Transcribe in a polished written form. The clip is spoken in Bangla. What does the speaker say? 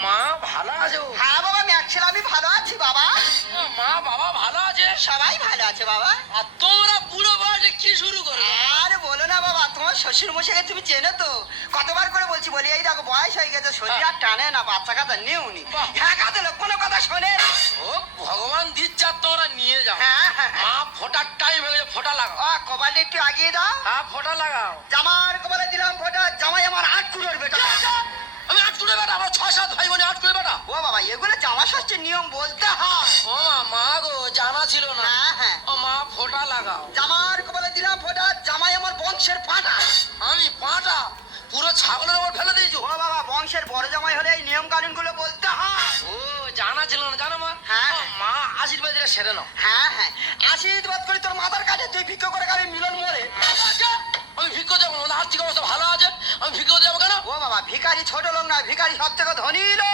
মা ভালো আছে? হ্যাঁ বাবা ম্যাক্সেল আমি ভালো আছি বাবা। মা বাবা ভালো আছে? সবাই ভালো আছে বাবা। আর তোমরা বুড়ো বয়সে কি শুরু করো? আরে বলো না বাবা, তোমার শ্বশুর মশাইকে তুমি চেনো তো? কতবার করে বলছি, বলি এই দেখো বয়স হয়ে গেছে, শরীর আর টানে না, বাচ্চা কাচ্চা নেওনি। বাহ। হ্যাঁ কাঁদে লোক কোনো কথা শোনে না। ও ভগবান দিচ্ছে আর তোমরা নিয়ে যাও। হ্যাঁ হ্যাঁ মা ফোটার টাইম হয়ে গেছে, ফোটা লাগাও। কপালটা একটু আগিয়ে দাও। হ্যাঁ ফোটা লাগাও। জামার কপালে দিলাম ফোঁটা, জামাই আমার 8 কুড়োর বেটা। আমি 8 কুড়ে বেটা, আমার 6-7 ভাই বোনে 8 কুড়ে বেটা। ও বাবা এগুলো জামা ষষ্ঠীর নিয়ম বলতে হয়। ও মা গো জানা ছিল না। হ্যাঁ হ্যাঁ ও মা ফোটা লাগাও। জামার কপালে দিলাম ফোঁটা, জামাই আমার বংশের পাঁঠা। আমি পাটা পুরো ছাগলের উপর ফেলে দিয়েছো। ও বাবা বংশের বড় জামাই হলে এই নিয়ম কানুন গুলো বলতে হয়। ও জানা ছিল না, জানো মা? হ্যাঁ। ও, মা আশীর্বাদ দিলে সেরে নাও। হ্যাঁ হ্যাঁ আশীর্বাদ করি তোর মাথার কাছে, তুই ভিক্ষা করে খাবি মিলন মোড়ে। আমি ভিক্ষা যাবো না, আর্থিক অবস্থা ভালো আছে, আমি ভিক্ষা যাবো কেন? ও বাবা ভিখারি ছোট লোক না, ভিখারি সব থেকে ধনী লোক।